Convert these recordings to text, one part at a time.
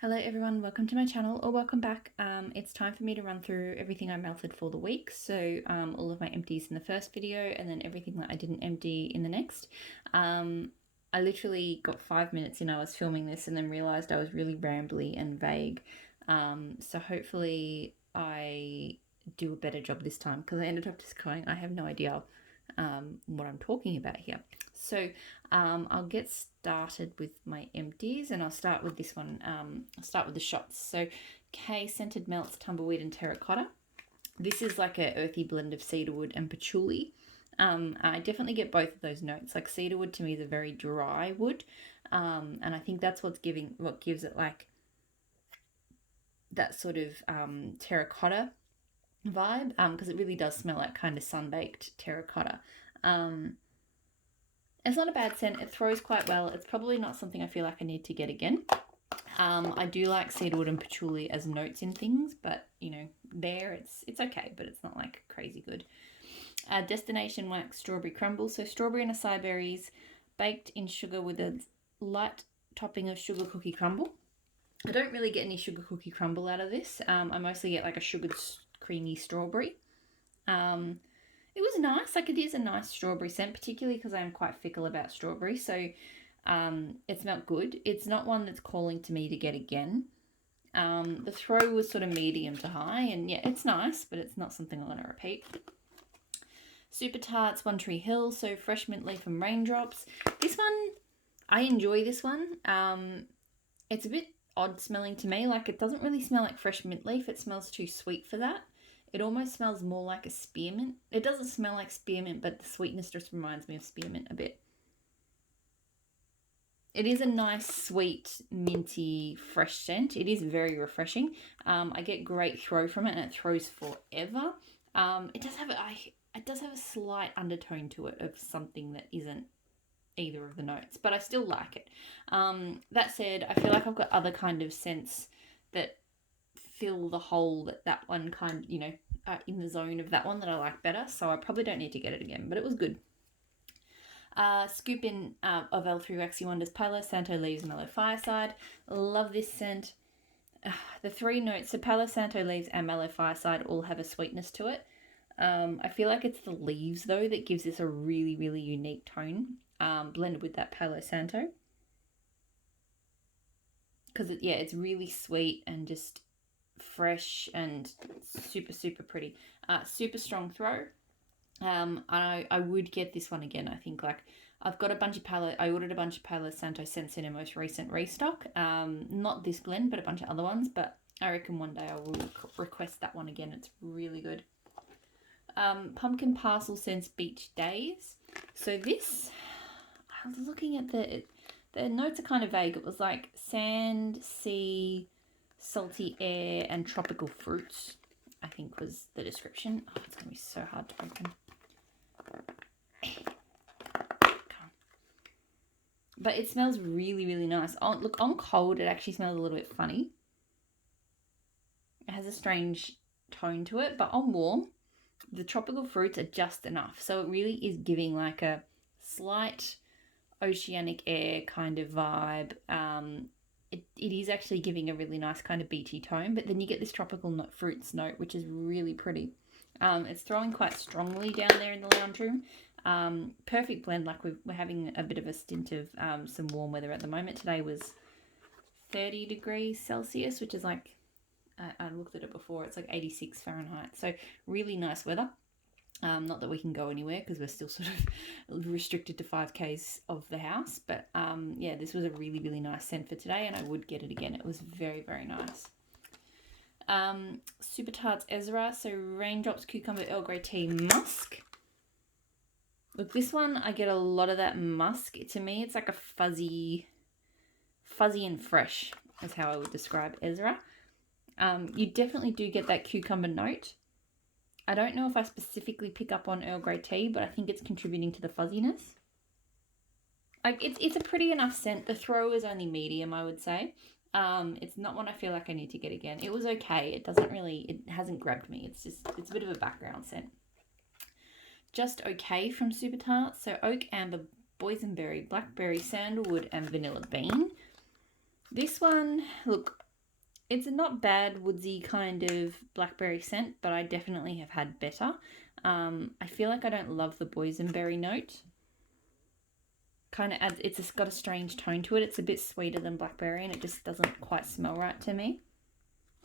Hello everyone, welcome to my channel or welcome back. It's time for me to run through everything I melted for the week. So all of my empties in the first video and then everything that I didn't empty in the next. I literally got 5 minutes in, I was filming this and then realised I was really rambly and vague. So hopefully I do a better job this time because I ended up just going, I have no idea what I'm talking about here. So I'll get started with my empties and I'll start with this one. I'll start with the shots. So K Scented Melts, Tumbleweed and Terracotta. This is like an earthy blend of cedarwood and patchouli. I definitely get both of those notes. Like cedarwood to me is a very dry wood, and I think that's what gives it like that sort of terracotta vibe, because it really does smell like kind of sun-baked terracotta. It's not a bad scent. It throws quite well. It's probably not something I feel like I need to get again. I do like cedarwood and patchouli as notes in things, but you know, it's okay, but it's not like crazy good. Destination Wax Strawberry Crumble. So strawberry and acai berries baked in sugar with a light topping of sugar cookie crumble. I don't really get any sugar cookie crumble out of this. I mostly get like a sugared creamy strawberry. It was nice. Like it is a nice strawberry scent, particularly because I am quite fickle about strawberry. So it smelled good. It's not one that's calling to me to get again. The throw was sort of medium to high, and yeah, it's nice, but it's not something I'm going to repeat. Super Tarts One Tree Hill, so fresh mint leaf and raindrops. This one, I enjoy this one. It's a bit odd smelling to me. Like it doesn't really smell like fresh mint leaf. It smells too sweet for that. It almost smells more like a spearmint. It doesn't smell like spearmint, but the sweetness just reminds me of spearmint a bit. It is a nice, sweet, minty, fresh scent. It is very refreshing. I get great throw from it, and it throws forever. It does have a slight undertone to it of something that isn't either of the notes, but I still like it. That said, I feel like I've got other kind of scents that fill the hole that one kind, in the zone of that one that I like better. So I probably don't need to get it again, but it was good. Scoop in of L3 Waxy Wonders Palo Santo Leaves Mellow Fireside. Love this scent. The three notes, so Palo Santo Leaves and Mellow Fireside, all have a sweetness to it. I feel like it's the leaves though that gives this a really, really unique tone, blended with that Palo Santo. Because it's really sweet and just fresh and super, super pretty. Super strong throw. I would get this one again. I think like I've got I ordered a bunch of Palo Santo scents in a most recent restock. Not this blend, but a bunch of other ones. But I reckon one day I will request that one again. It's really good. Pumpkin Parcel Scents Beach Days. So this, I was looking at the notes are kind of vague. It was like sand, sea, salty air, and tropical fruits, I think was the description. Oh, it's going to be so hard to open. But it smells really, really nice. Look, on cold, it actually smells a little bit funny. It has a strange tone to it, but on warm, the tropical fruits are just enough. So it really is giving like a slight oceanic air kind of vibe. It is actually giving a really nice kind of beachy tone, but then you get this tropical fruits note, which is really pretty. It's throwing quite strongly down there in the lounge room. Perfect blend. Like we're having a bit of a stint of some warm weather at the moment. Today was 30 degrees Celsius, which is like, I looked at it before, it's like 86 Fahrenheit. So really nice weather. Not that we can go anywhere because we're still sort of restricted to 5Ks of the house. But this was a really, really nice scent for today, and I would get it again. It was very, very nice. Super Tarts Ezra, so Raindrops Cucumber Earl Grey Tea Musk. Look, this one, I get a lot of that musk. To me, it's like a fuzzy and fresh is how I would describe Ezra. You definitely do get that cucumber note. I don't know if I specifically pick up on Earl Grey tea, but I think it's contributing to the fuzziness. Like it's a pretty enough scent. The throw is only medium, I would say. It's not one I feel like I need to get again. It was okay. It hasn't grabbed me. It's a bit of a background scent. Just okay from Super Tarts. So oak, amber, boysenberry, blackberry, sandalwood, and vanilla bean. This one, look, It's a not bad woodsy kind of blackberry scent, but I definitely have had better. I feel like I don't love the boysenberry note. Kind of adds, it's just got a strange tone to it. It's a bit sweeter than blackberry, and it just doesn't quite smell right to me.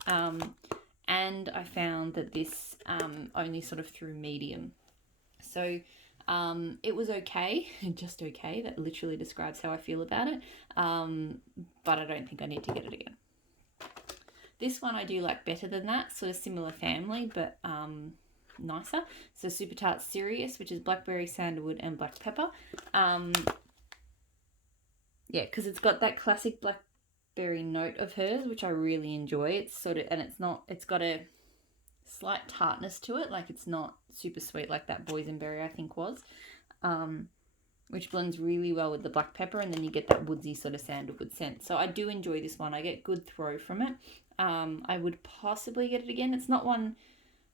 And I found that this only sort of threw medium. So it was okay, just okay. That literally describes how I feel about it. But I don't think I need to get it again. This one I do like better than that, sort of similar family, but nicer. So Super Tart Serious, which is blackberry, sandalwood, and black pepper. Yeah, because it's got that classic blackberry note of hers, which I really enjoy. It's sort of, and it's got a slight tartness to it, like it's not super sweet like that boysenberry I think was, which blends really well with the black pepper, and then you get that woodsy sort of sandalwood scent. So I do enjoy this one. I get good throw from it. I would possibly get it again. It's not one,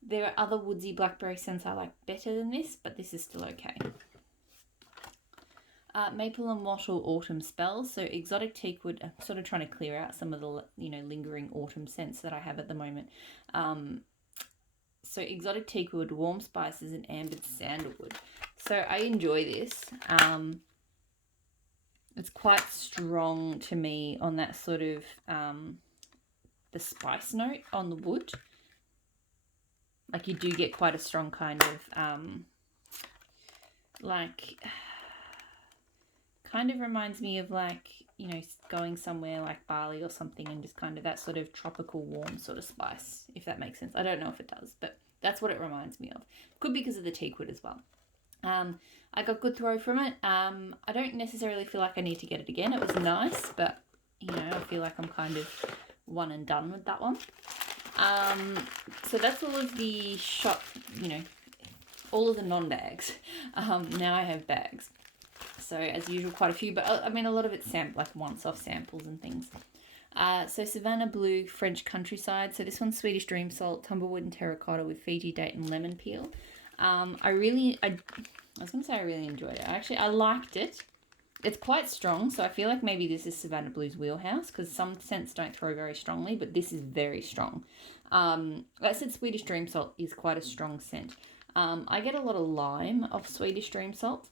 there are other woodsy blackberry scents I like better than this, but this is still okay. Maple and Wattle Autumn Spells. So exotic teakwood. I'm sort of trying to clear out some of the lingering autumn scents that I have at the moment. So exotic teakwood, warm spices, and ambered sandalwood. So I enjoy this. It's quite strong to me on that sort of the spice note on the wood. Like you do get quite a strong kind of kind of reminds me of like, going somewhere like Bali or something, and just kind of that sort of tropical warm sort of spice, if that makes sense. I don't know if it does, but that's what it reminds me of. Could be because of the teakwood as well. I got good throw from it. I don't necessarily feel like I need to get it again. It was nice, but I feel like I'm kind of one and done with that one. So that's all of the shop, all of the non-bags. Now I have bags. So as usual, quite a few, but I mean, a lot of it's like once-off samples and things. So Savannah Blue French Countryside. So this one's Swedish Dream Salt, Tumblewood and Terracotta with Fiji Date and Lemon Peel. I was going to say I really enjoyed it. I liked it. It's quite strong, so I feel like maybe this is Savannah Blue's wheelhouse, because some scents don't throw very strongly, but this is very strong. Like I said, Swedish Dream Salt is quite a strong scent. I get a lot of lime of Swedish Dream Salt.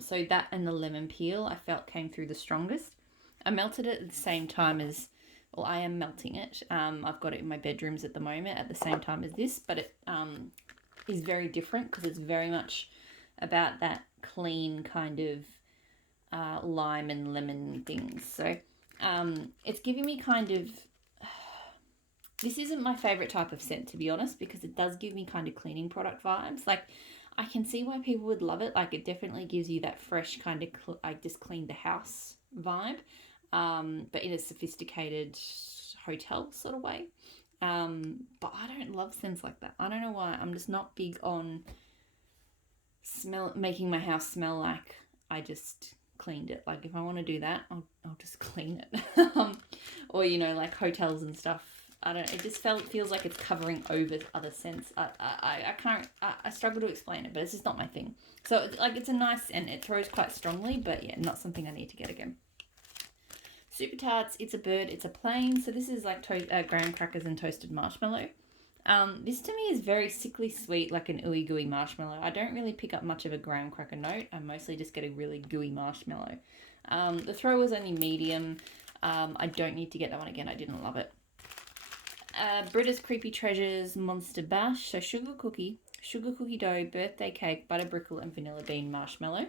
So that and the lemon peel I felt came through the strongest. I melted it at the same time as, well, I am melting it. I've got it in my bedrooms at the moment at the same time as this, but it is very different because it's very much about that clean kind of lime and lemon things. So it's giving me kind of, this isn't my favourite type of scent, to be honest, because it does give me kind of cleaning product vibes. Like, I can see why people would love it. Like, it definitely gives you that fresh kind of, I just cleaned the house vibe, but in a sophisticated hotel sort of way. But I don't love scents like that. I don't know why. I'm just not big on making my house smell like I just cleaned it. Like, if I want to do that, I'll just clean it. Or, like hotels and stuff. I don't. It just feels like it's covering over other scents. I can't. I struggle to explain it, but it's just not my thing. So it's a nice scent. It throws quite strongly, but yeah, not something I need to get again. Super Tarts. It's a bird. It's a plain. So this is like graham crackers and toasted marshmallow. This to me is very sickly sweet, like an ooey gooey marshmallow. I don't really pick up much of a graham cracker note. I mostly just get a really gooey marshmallow. The throw was only medium. I don't need to get that one again. I didn't love it. Britta's Creepy Treasures Monster Bash. So sugar cookie dough, birthday cake, butter brickle, and vanilla bean marshmallow.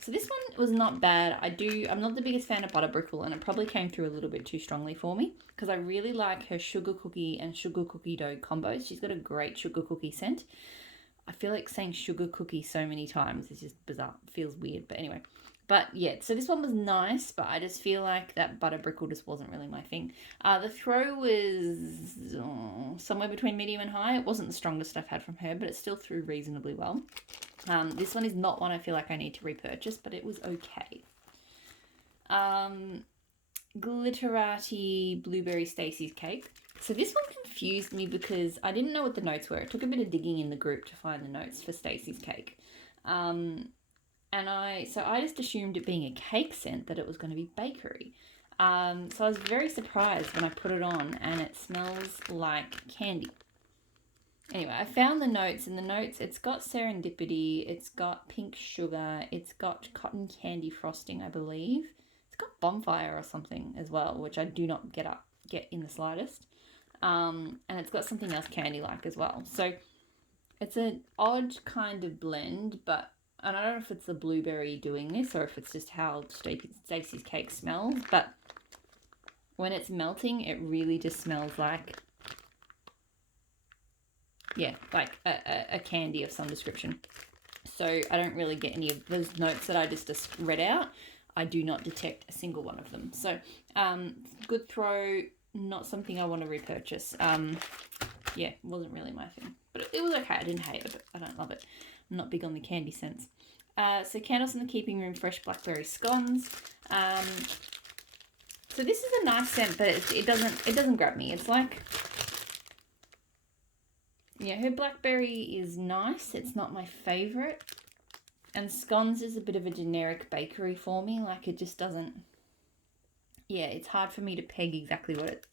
So this one was not bad. I'm not the biggest fan of butter brickle, and it probably came through a little bit too strongly for me, because I really like her sugar cookie and sugar cookie dough combos. She's got a great sugar cookie scent. I feel like saying sugar cookie so many times is just bizarre. It feels weird, but anyway. But yeah, so this one was nice, but I just feel like that butter brickle just wasn't really my thing. The throw was somewhere between medium and high. It wasn't the strongest I've had from her, but it still threw reasonably well. This one is not one I feel like I need to repurchase, but it was okay. Glitterati Blueberry Stacey's Cake. So this one confused me because I didn't know what the notes were. It took a bit of digging in the group to find the notes for Stacey's Cake. And I just assumed it being a cake scent that it was going to be bakery. So I was very surprised when I put it on and it smells like candy. Anyway, I found the notes. In the notes, it's got serendipity, it's got pink sugar, it's got cotton candy frosting, I believe. It's got bonfire or something as well, which I do not get in the slightest. And it's got something else candy-like as well. So it's an odd kind of blend, but and I don't know if it's the blueberry doing this or if it's just how Stacey's cake smells, but when it's melting, it really just smells like, yeah, like a candy of some description. So I don't really get any of those notes that I just read out. I do not detect a single one of them. So good throw, not something I want to repurchase. Yeah, wasn't really my thing. But it was okay. I didn't hate it, but I don't love it. I'm not big on the candy scents. So Candles in the Keeping Room Fresh Blackberry Scones. So this is a nice scent, but it doesn't grab me. It's like, yeah, her blackberry is nice. It's not my favourite. And scones is a bit of a generic bakery for me. Like, it just doesn't... Yeah, it's hard for me to peg exactly what it...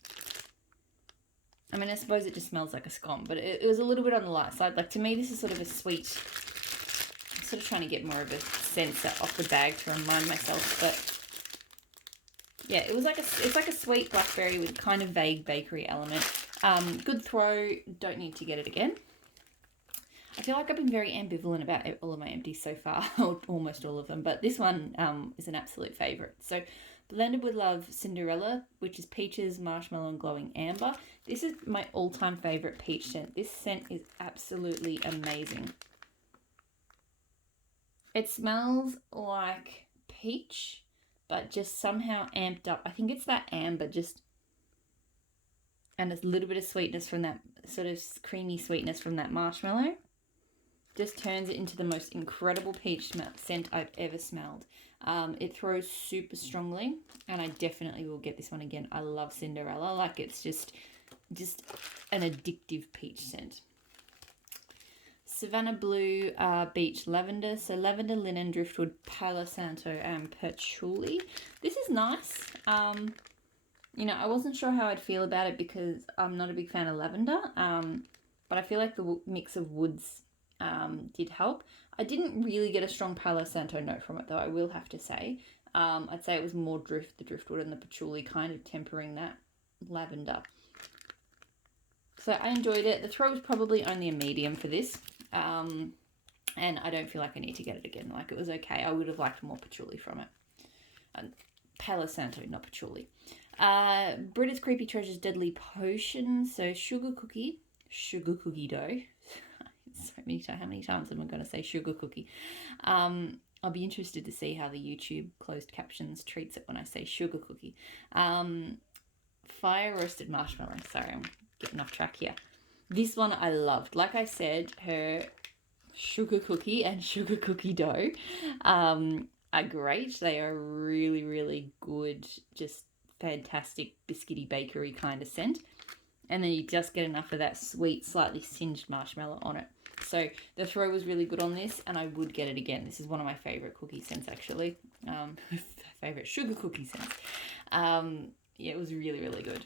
I mean, I suppose it just smells like a scone, but it was a little bit on the light side. Like, to me, this is sort of a sweet... I'm sort of trying to get more of a sense off the bag to remind myself, but... Yeah, it's like a sweet blackberry with kind of vague bakery element. Good throw, don't need to get it again. I feel like I've been very ambivalent about all of my empties so far, or almost all of them, but this one is an absolute favourite. So, Blended with Love Cinderella, which is peaches, marshmallow, and glowing amber. This is my all-time favourite peach scent. This scent is absolutely amazing. It smells like peach, but just somehow amped up. I think it's that amber just... And a little bit of sweetness from that, sort of creamy sweetness from that marshmallow. Just turns it into the most incredible peach scent I've ever smelled. It throws super strongly, and I definitely will get this one again. I love Cinderella. Like, it's just an addictive peach scent. Savannah Blue Beach Lavender. So lavender, linen, driftwood, Palo Santo, and patchouli. This is nice. You know, I wasn't sure how I'd feel about it because I'm not a big fan of lavender, but I feel like the mix of woods did help. I didn't really get a strong Palo Santo note from it, though, I will have to say. I'd say it was more the driftwood and the patchouli kind of tempering that lavender. So I enjoyed it. The throw was probably only a medium for this, and I don't feel like I need to get it again. Like, it was okay. I would have liked more patchouli from it. Palo Santo, not patchouli. Britta's Creepy Treasures Deadly Potion. So sugar cookie dough. So many times. How many times am I going to say sugar cookie? I'll be interested to see how the YouTube closed captions treats it when I say sugar cookie. Fire roasted marshmallow. Sorry, I'm getting off track here. This one I loved. Like I said, her sugar cookie and sugar cookie dough are great. They are really, really good, just fantastic biscuity bakery kind of scent. And then you just get enough of that sweet, slightly singed marshmallow on it. So the throw was really good on this, and I would get it again. This is one of my favourite cookie scents, actually. Favourite sugar cookie scents. Yeah, it was really, really good.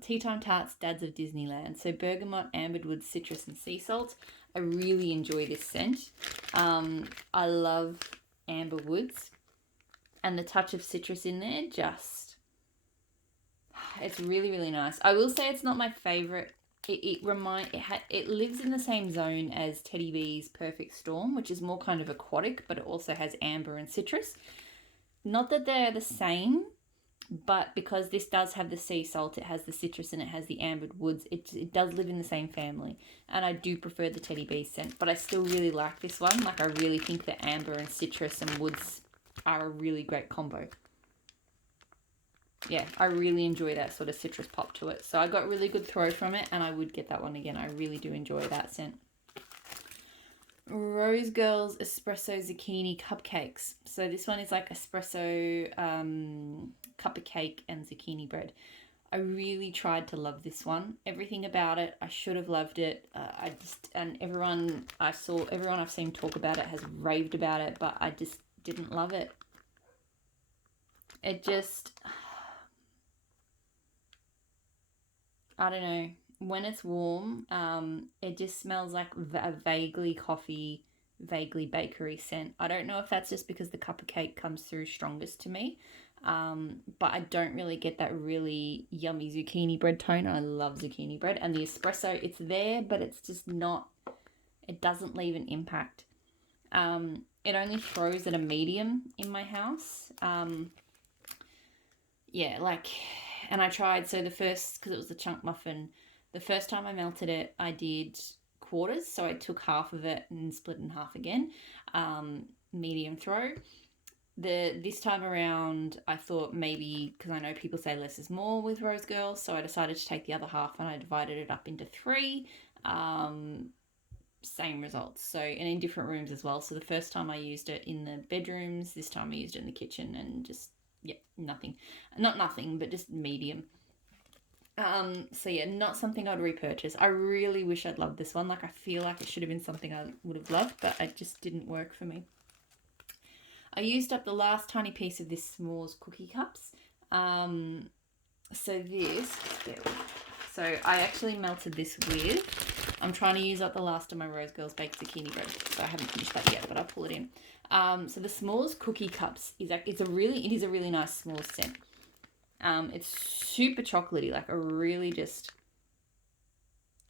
Tea Time Tarts, Dads of Disneyland. So bergamot, amberwood, citrus, and sea salt. I really enjoy this scent. I love amber woods, and the touch of citrus in there, just... It's really, really nice. I will say it's not my favourite. It lives in the same zone as Teddy B's Perfect Storm, which is more kind of aquatic, but it also has amber and citrus. Not that they're the same, but because this does have the sea salt, it has the citrus and it has the ambered woods, it does live in the same family. And I do prefer the Teddy B scent, but I still really like this one. Like, I really think that amber and citrus and woods are a really great combo. Yeah, I really enjoy that sort of citrus pop to it. So I got really good throw from it, and I would get that one again. I really do enjoy that scent. Rose Girls Espresso Zucchini Cupcakes. So this one is like espresso cup of cake and zucchini bread. I really tried to love this one. Everything about it, I should have loved it. Everyone I've seen talk about it has raved about it, but I just didn't love it. It just, I don't know. When it's warm, it just smells like a vaguely coffee, vaguely bakery scent. I don't know if that's just because the cup of cake comes through strongest to me, but I don't really get that really yummy zucchini bread tone. I love zucchini bread, and the espresso, it's there, but it's just not, it doesn't leave an impact. It only throws at a medium in my house. Yeah, like, and I tried, so the first, because it was the chunk muffin, the first time I melted it, I did quarters, so I took half of it and split in half again, medium throw. This time around, I thought maybe, because I know people say less is more with Rose Girls, so I decided to take the other half and I divided it up into three. Same results, so, and in different rooms as well. So the first time I used it in the bedrooms, this time I used it in the kitchen, and just, yeah, nothing. Not nothing, but just medium. So yeah, not something I'd repurchase. I really wish I'd loved this one. Like, I feel like it should have been something I would have loved, but it just didn't work for me. I used up the last tiny piece of this s'mores cookie cups. So this, so I actually melted this with, I'm trying to use up the last of my Rose Girls baked zucchini bread, so I haven't finished that yet, but I'll pull it in. So the s'mores cookie cups it is a really nice s'mores scent. It's super chocolatey, like a really just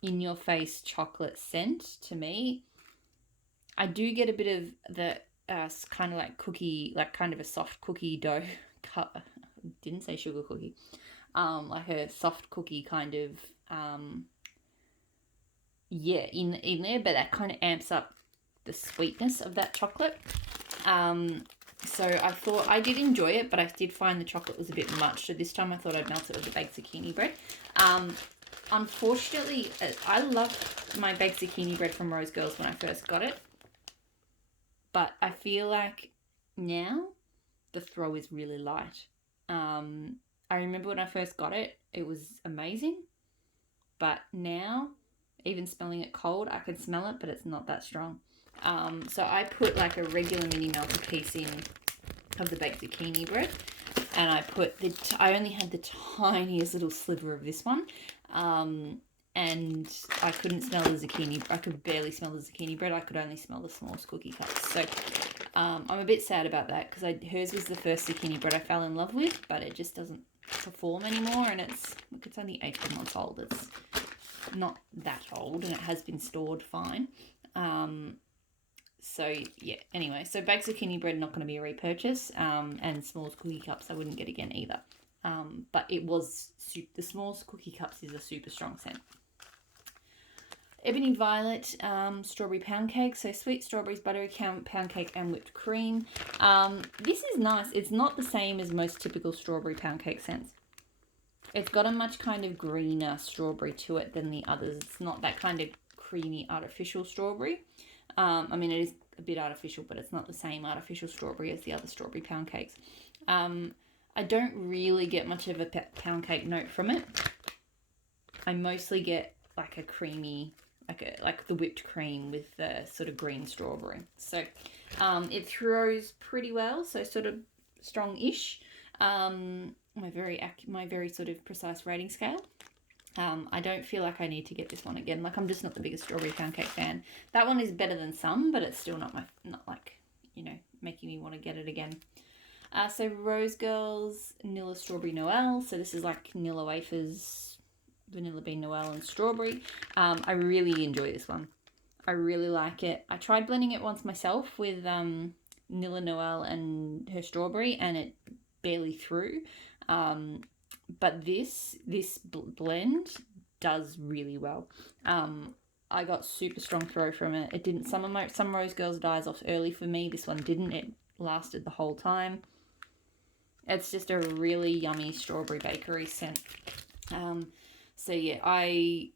in your face chocolate scent to me. I do get a bit of the kind of like cookie, like kind of a soft cookie dough. Didn't say sugar cookie. Like a soft cookie kind of, yeah, in there, but that kind of amps up the sweetness of that chocolate. So I thought, I did enjoy it, but I did find the chocolate was a bit much. So this time I thought I'd melt it with the baked zucchini bread. Unfortunately, I loved my baked zucchini bread from Rose Girls when I first got it. But I feel like now the throw is really light. I remember when I first got it, it was amazing. But now, even smelling it cold, I can smell it, but it's not that strong. So I put like a regular mini melted piece in of the baked zucchini bread, and I put I only had the tiniest little sliver of this one, and I couldn't smell the zucchini. I could barely smell the zucchini bread. I could only smell the s'mores cookie cups. So I'm a bit sad about that, because hers was the first zucchini bread I fell in love with, but it just doesn't perform anymore, and it's only 18 months old. It's not that old, and it has been stored fine. So yeah, anyway, so baked zucchini bread, not going to be a repurchase, and s'mores cookie cups I wouldn't get again either. But it was the s'mores cookie cups is a super strong scent. Ebony Violet strawberry pound cake. So sweet strawberries, buttery pound cake, and whipped cream. This is nice. It's not the same as most typical strawberry pound cake scents. It's got a much kind of greener strawberry to it than the others. It's not that kind of creamy artificial strawberry. I mean, it is a bit artificial, but it's not the same artificial strawberry as the other strawberry pound cakes. I don't really get much of a pound cake note from it. I mostly get like a creamy, like the whipped cream with the sort of green strawberry. So it throws pretty well, so sort of strong-ish. My very sort of precise rating scale. I don't feel like I need to get this one again. Like, I'm just not the biggest strawberry pound cake fan. That one is better than some, but it's still not like, you know, making me want to get it again. So Rose Girls Vanilla Strawberry Noel. So this is like Nilla wafers, vanilla bean Noel, and strawberry. I really enjoy this one. I really like it. I tried blending it once myself with Nilla Noel and her strawberry, and it barely threw. But this blend does really well. I got super strong throw from it. It didn't. Some Rose Girls dies off early for me. This one didn't. It lasted the whole time. It's just a really yummy strawberry bakery scent. So yeah,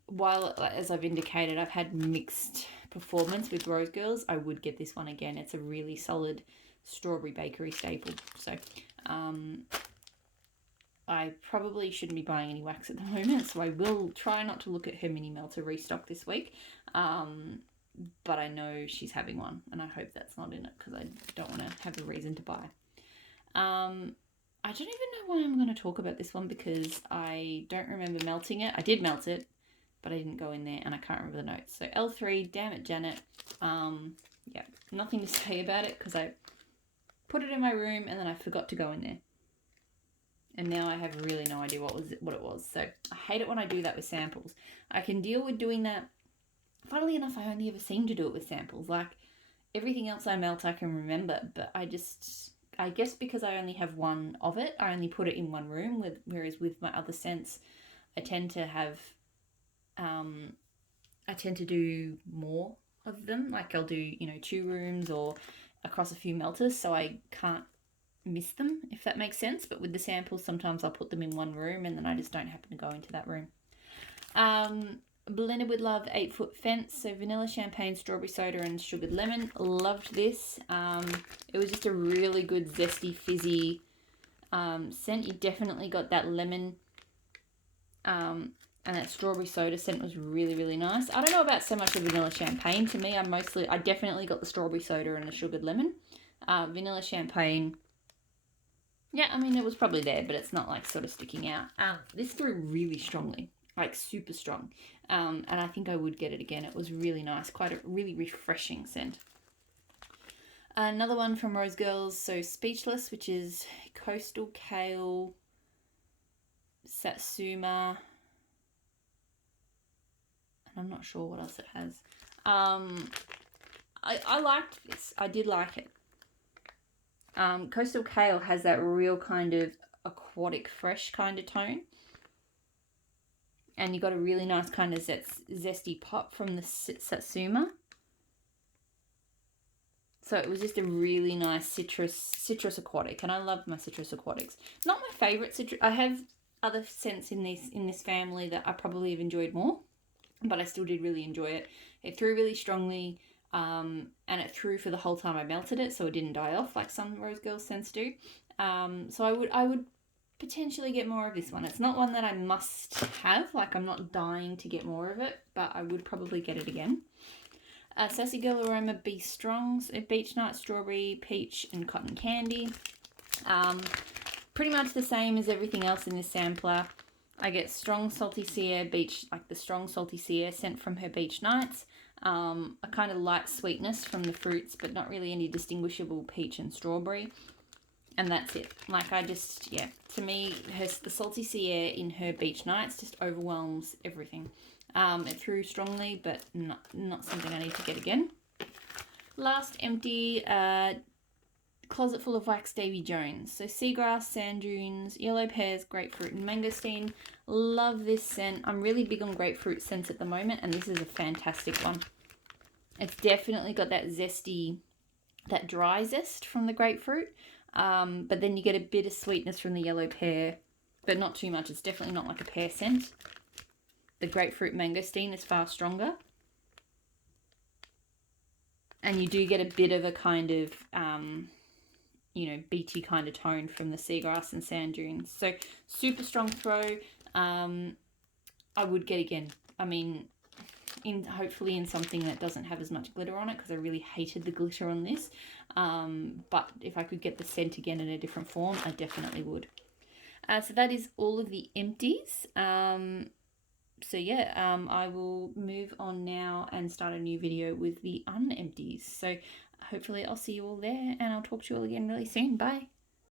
while as I've indicated, I've had mixed performance with Rose Girls, I would get this one again. It's a really solid strawberry bakery staple. So I probably shouldn't be buying any wax at the moment, so I will try not to look at her mini melter restock this week. But I know she's having one, and I hope that's not in it, because I don't want to have a reason to buy. I don't even know why I'm going to talk about this one because I don't remember melting it. I did melt it, but I didn't go in there and I can't remember the notes. So L3, Damn It Janet. Yeah, nothing to say about it because I put it in my room and then I forgot to go in there. And now I have really no idea what it was. So I hate it when I do that with samples. I can deal with doing that. Funnily enough, I only ever seem to do it with samples. Like everything else I melt I can remember, but I guess because I only have one of it, I only put it in one room, whereas with my other scents, I tend to have, I tend to do more of them. Like I'll do, 2 rooms or across a few melters, so I can't miss them, if that makes sense. But with the samples, sometimes I'll put them in one room and then I just don't happen to go into that room. Blended with Love 8 Foot Fence. So vanilla, champagne, strawberry soda, and sugared lemon. Loved this. It was just a really good, zesty, fizzy scent. You definitely got that lemon and that strawberry soda scent was really, really nice. I don't know about so much the vanilla champagne. To me, I definitely got the strawberry soda and the sugared lemon. Vanilla champagne, yeah, I mean, it was probably there, but it's not like sort of sticking out. This grew really strongly, like super strong. And I think I would get it again. It was really nice, quite a really refreshing scent. Another one from Rose Girls, so Speechless, which is Coastal Kale, Satsuma, and I'm not sure what else it has. I liked this. I did like it. Coastal Kale has that real kind of aquatic, fresh kind of tone. And you got a really nice kind of zesty pop from the Satsuma. So it was just a really nice citrus aquatic, and I love my citrus aquatics. Not my favourite citrus. I have other scents in this family that I probably have enjoyed more, but I still did really enjoy it. It threw really strongly, and it threw for the whole time I melted it, so it didn't die off like some Rose Girl scents do. So I would potentially get more of this one. It's not one that I must have, like I'm not dying to get more of it, but I would probably get it again. Sassy Girl Aroma Be Strong, Beach Nut, Strawberry, Peach, and Cotton Candy. Pretty much the same as everything else in this sampler. I get strong salty sea air beach, like the strong salty sea air scent from her Beach Nights. A kind of light sweetness from the fruits, but not really any distinguishable peach and strawberry. And that's it. Like to me, the salty sea air in her Beach Nights just overwhelms everything. It threw strongly, but not something I need to get again. Last empty, Closet Full of Wax Davy Jones. So seagrass, sand dunes, yellow pears, grapefruit, and mangosteen. Love this scent. I'm really big on grapefruit scents at the moment, and this is a fantastic one. It's definitely got that zesty, that dry zest from the grapefruit, but then you get a bit of sweetness from the yellow pear, but not too much. It's definitely not like a pear scent. The grapefruit mangosteen is far stronger. And you do get a bit of a kind of, beachy kind of tone from the seagrass and sand dunes. So super strong throw. I would get again. I mean, hopefully in something that doesn't have as much glitter on it, because I really hated the glitter on this. But if I could get the scent again in a different form, I definitely would. So that is all of the empties. I will move on now and start a new video with the unempties. So hopefully I'll see you all there, and I'll talk to you all again really soon. Bye.